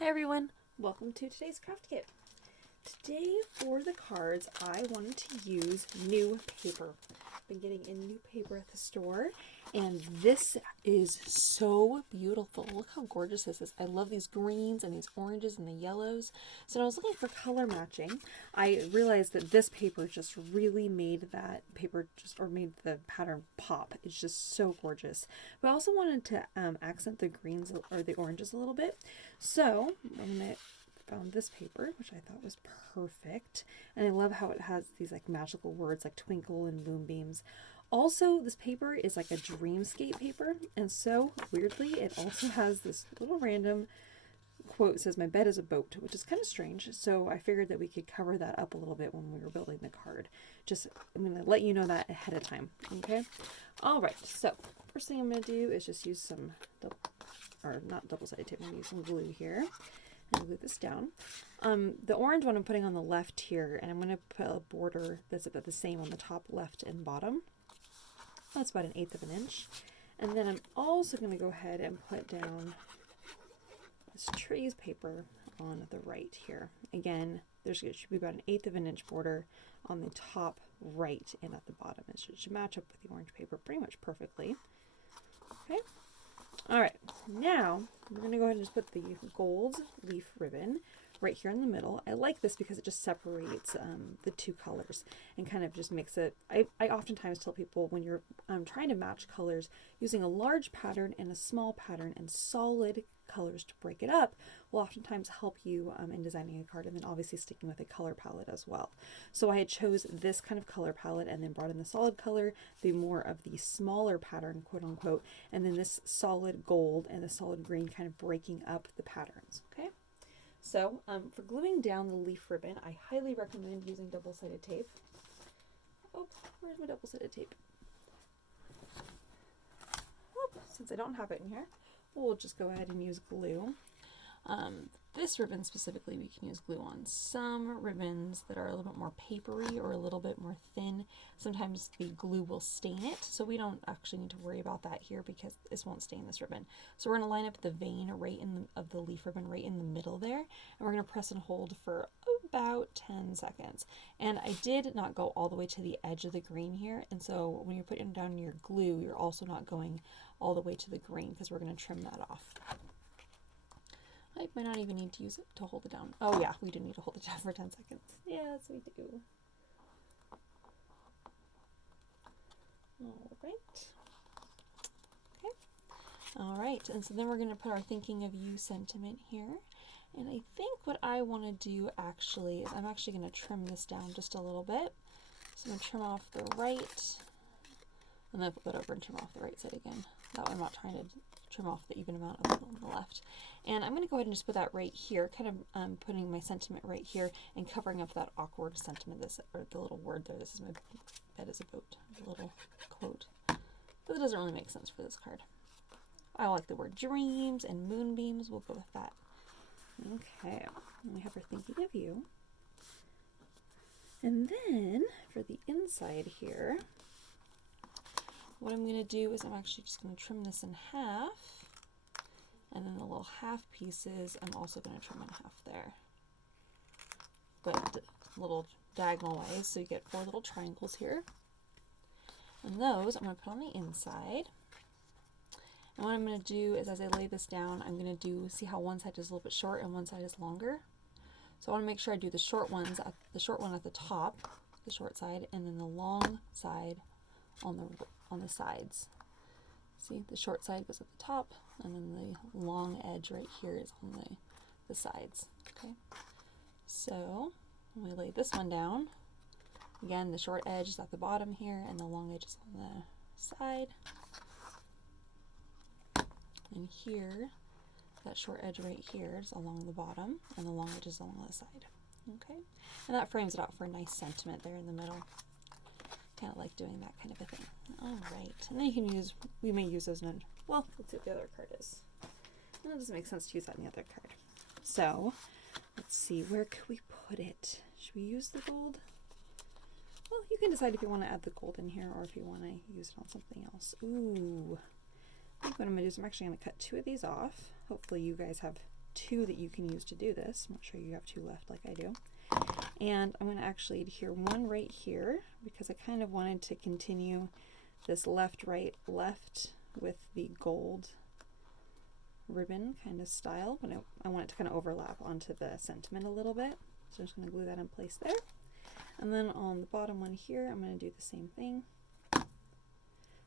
Hi everyone, welcome to today's craft kit. Today for the cards I wanted to use new paper. I've been getting in new paper at the store and this is so beautiful. Look how gorgeous this is. I love these greens and these oranges and the yellows. So when I was looking for color matching, I realized that this paper just really made that paper made the pattern pop. It's just so gorgeous. But I also wanted to accent the greens or the oranges a little bit. So I found this paper, which I thought was perfect. And I love how it has these like magical words like twinkle and moonbeams. Also, this paper is like a dreamscape paper, and so weirdly, it also has this little random quote that says, "My bed is a boat," which is kind of strange. So I figured that we could cover that up a little bit when we were building the card. I'm going to let you know that ahead of time, okay? All right, so first thing I'm going to do is just use some, not double-sided tape, I'm going to use some glue here. And glue this down. The orange one I'm putting on the left here, and I'm going to put a border that's about the same on the top left and bottom. That's about 1/8 of an inch. And then I'm also going to go ahead and put down this trees paper on the right here. Again, it should be about 1/8 of an inch border on the top right and at the bottom. It should match up with the orange paper pretty much perfectly. Okay. All right, now we're going to go ahead and just put the gold leaf ribbon right here in the middle. I like this because it just separates the two colors and kind of just makes it, I oftentimes tell people when you're trying to match colors, using a large pattern and a small pattern and solid colors to break it up will oftentimes help you in designing a card, and then obviously sticking with a color palette as well. So I had chose this kind of color palette and then brought in the solid color, the more of the smaller pattern, quote unquote, and then this solid gold and the solid green kind of breaking up the patterns, okay? So for gluing down the leaf ribbon, I highly recommend using double-sided tape. Oh, where's my double-sided tape? Oh, since I don't have it in here, we'll just go ahead and use glue. This ribbon specifically we can use glue on. Some ribbons that are a little bit more papery or a little bit more thin, sometimes the glue will stain it, so we don't actually need to worry about that here because this won't stain this ribbon. So we're going to line up the vein of the leaf ribbon right in the middle there, and we're going to press and hold for about 10 seconds. And I did not go all the way to the edge of the green here, and so when you're putting down your glue, you're also not going all the way to the green because we're going to trim that off. I might not even need to use it to hold it down. Oh yeah, we do need to hold it down for 10 seconds. Yes, we do. All right. Okay. All right, and so then we're going to put our thinking of you sentiment here. And I think what I want to do actually is I'm actually going to trim this down just a little bit. So I'm going to trim off the right, and then flip it over and trim off the right side again. That way I'm not trying to trim off the even amount of on the left. And I'm going to go ahead and just put that right here, kind of putting my sentiment right here and covering up that awkward sentiment, or the little word there. This is my bed is a boat, the little quote. But it doesn't really make sense for this card. I like the word dreams and moonbeams. We'll go with that. Okay, and we have our thinking of you. And then for the inside here, what I'm going to do is I'm actually just going to trim this in half, and then the little half pieces I'm also going to trim in half there, but little diagonal ways, so you get 4 little triangles here. And those I'm going to put on the inside. And what I'm going to do is as I lay this down, I'm going to see how one side is a little bit short and one side is longer. So I want to make sure I do the short one at the top, the short side, and then the long side on the sides. See, the short side goes at the top, and then the long edge right here is on the sides. Okay, so when we lay this one down, again, the short edge is at the bottom here, and the long edge is on the side. And here, that short edge right here is along the bottom, and the long edge is along the side. Okay, and that frames it out for a nice sentiment there in the middle. Kind of like doing that kind of a thing. All right, and then we may use those in, well, let's see what the other card is. Well, it doesn't make sense to use that in the other card. So, let's see, where could we put it? Should we use the gold? Well, you can decide if you want to add the gold in here or if you want to use it on something else. Ooh, I think what I'm going to do is I'm actually going to cut 2 of these off. Hopefully you guys have two that you can use to do this. I'm not sure you have two left like I do. And I'm going to actually adhere one right here because I kind of wanted to continue this left, right, left with the gold ribbon kind of style, but I want it to kind of overlap onto the sentiment a little bit. So I'm just going to glue that in place there. And then on the bottom one here, I'm going to do the same thing.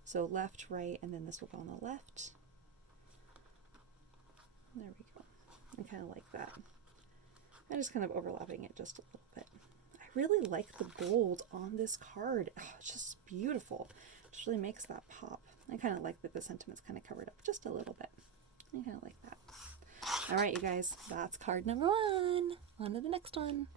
So left, right, and then this will go on the left. There we go. I kind of like that. I'm just kind of overlapping it just a little bit. I really like the gold on this card. Oh, it's just beautiful. It just really makes that pop. I kind of like that the sentiment's kind of covered up just a little bit. I kind of like that. All right, you guys, that's card number 1. On to the next one.